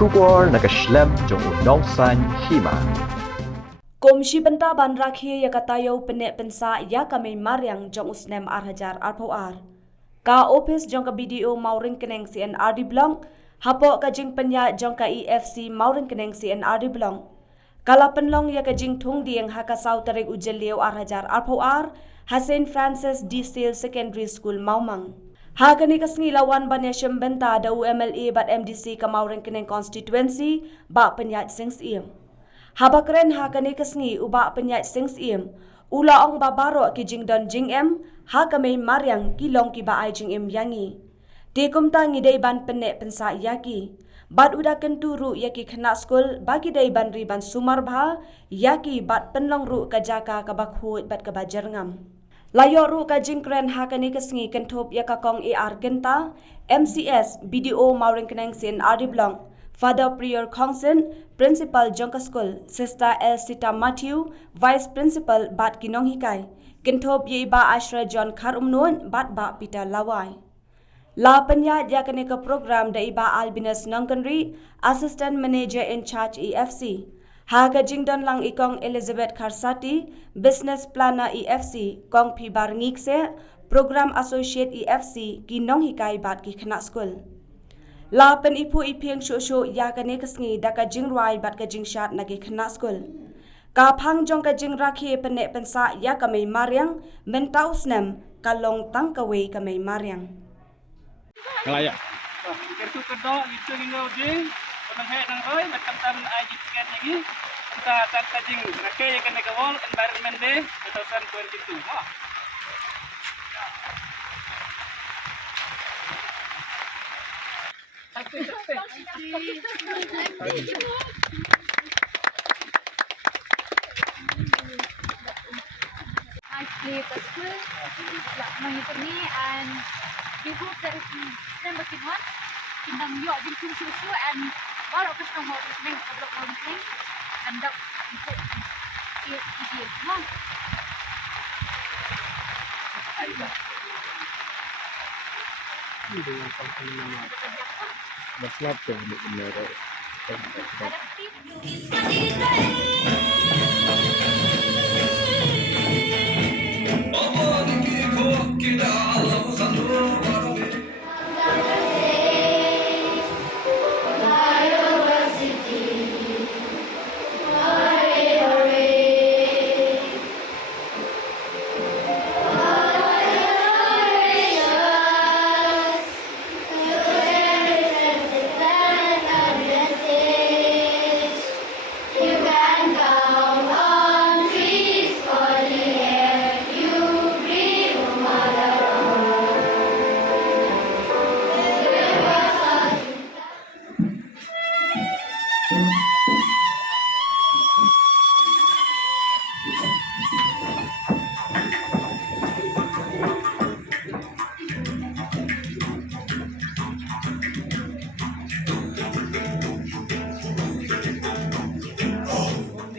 Shubor nakaslem jong unong san Hima. Komisi benta ban rakhi ya katayo pene pensa Ïaka may Mariang jong usnem arhajar arpoar. Ka office jong ka BDO mauring keneng CNRD blong, hapo ka jing penya jong ka EFC mauring keneng CNRD blong. Kala penlong ya ka jing thung dieng hakasaw tarig ujelio arhajar arpoar, Hasan Francis D. Sale Secondary School Maumang. Hakani kasngilawan ban ya benta da UMLA bat MDC ka mauring keneng constituency ba Pynïaid sings iem. Habakren hakani kasngi uba Pynïaid sings iem. Ula ong babaro ki Jingdon Jingem hakamay Mariang kilong ki ba ay Jingim yangi. Tikum ta ngidai ban pene pensa Ïaki. Bat uda kenturu yaki kena skul bagi dai ban riban Sumar bha yaki bat penlong ru ka jaka ka Khuid bat ka Ngam. Layo ru ka jingkren hakani kasngi kentop ya kakong AR genta MCS BDO mauring keneng CNRD blong. Father Prior Kongsen, Principal Jongka School, Sister El Sita Matthew, Vice Principal Bat Kinong Hikai, Kintop Ye Ba Ashra John Kar Umnon, Bat Ba Peter Lawai. La Pynïaid ya ke program da iba Albinus Nongkanri, Assistant Manager in Charge EFC. Haga Jingdon lang ikong Elizabeth Karsati, Business Planner EFC, Kong Pi Barngikse, Program Associate EFC, Kinong Hikai Bat Ki Kena School. La pen ipu ipiang shushu ya ka ne kasngi da ka jing ruai bat ka jing shat nagi kena skul. Ka phang jong ka jing rakhi pene pensa ya ka may Mariang mentau snem ka long tang ka wei ka may Mariang. Kalaya. Kertu kedok itu ngingo jing, penang he nang roi macam tam ai jikan lagi. Kita tak jing rakhi ya kena ka wall environment day 2022. Ha. I play the school, menghituni and we hope that it is number one. Kita melihat jingkung susu and baru kita mau main sebelum main and dak untuk dia semua. Maslap tu benar.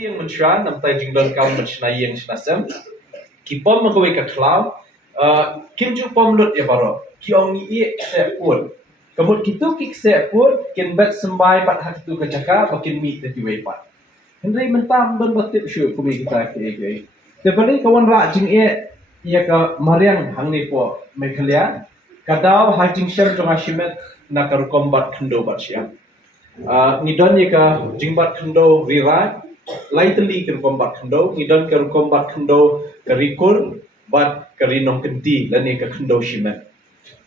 Yang mencran nampai Jingdon kaum mencnai yang senasem. Kipom mengkawai ke cloud. Kim ju pom lut ya Baroh. Ki ong ni sepun. Kemudian kita kik sepun kin bet sembai pat hak tu ke cakap makin mi tadi wepat. Henry mentam ben batip syu kumi kita ke. Tepani kawan rak jing ia ke Mariang hang ni po mekhalia. Kadau ha jing syam jong ashimet nak kombat kendo bat syam. Ngidon ia ke jingbat kendo rirai. Laiteli ke kombat kendo, ngidon ke kombat kendo ke rikur, bat ke rinong kenti dan ke kendo shimen.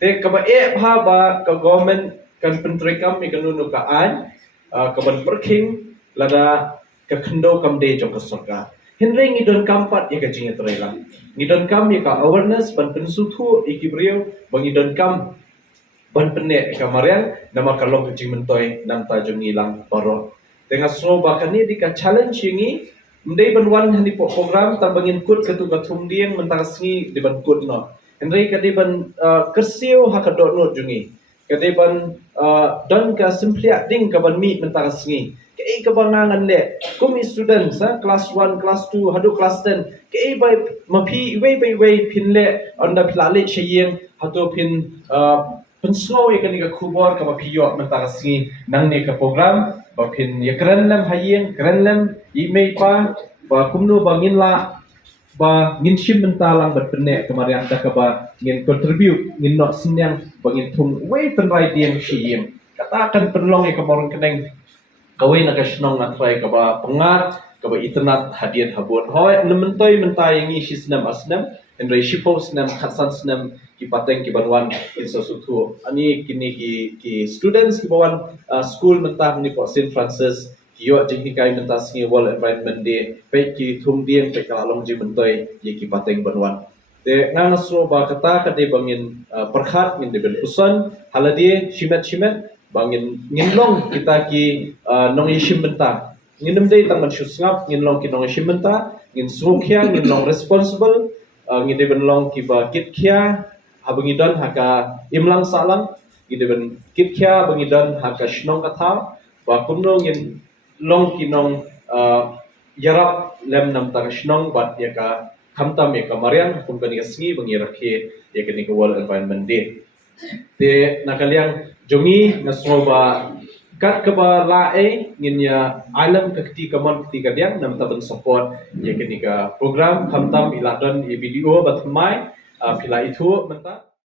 Te kaba bha ba ke government kan pentrikam mi kanunu ka an, ke ban perking lada ke kendo kam de jong ke sorga. Henry ngidon kampat ya ke jinget rela. Ngidon kam ya ka awareness ban pensutu ikibriu bangidon kam ban pene ka Mariang nama kalong ke jing mentoy nam ta jong ngilang Baroh. Tengah slow bahkan ni di challenge ini, mendai banwan hani program tambangin kut ketu katung dieng mentasngi di ban kut no. Henry kadi ban kersiu hakadot no jungi. Kadi ban don ka simpliak ding ka ban mi mentasngi. Kei ka bangangan le. Kumi students class 1, class 2, hadu class 10. Kei by mapi way pin le onda pilale chayeng hatu pin penslow ya kan ka khubor ka piyok mentara singi nang ne ka program ba pin ya keren lam hayeng keren lam email pa ba kumnu ba ngin la ba ngin shim mentalang bat pene kemarian da ka ba ngin contribute ngin no sinyang ba ngin thung we penrai diam shiyem katakan penlong ya ka morong keneng kawin nak senong nak try ka ba pengar ka ba internet hadiat habot hoy nementoi mentai ngi sisnam asnam en rei shipo snam khatsan snam ki pateng ki banwan in so sutu ani kini ki students ki bawan school mentah ni po St Francis ki yo jing kai mentah singi world environment day pe ki thum diem pe kala long ji mentoi ye ki pateng banwan te ngang so ba kata ka de bangin perkhat min de ben usan haladi shimet bangin nginlong kita ki nong yishim mentah nginem dei tang man shusngap nginlong ki nong yishim mentah ngin sukya nginlong responsible ngide ben long ki ba kit kya habangidon haka imlang salang ngide ben kit kya bangidon haka shnong katha ba kumno ngin long ki nong yarap lem nam tang shnong bat ya ka khamtam ya ka mariang kum kan yasngi bangi rakhe ya ka ni world environment day te nakaliang jongi nasroba kat ke ba lae ngin ya island kakti kamon kti kadiang nam taban support ya kenika program khamtam iladon e video bat mai pila itu menta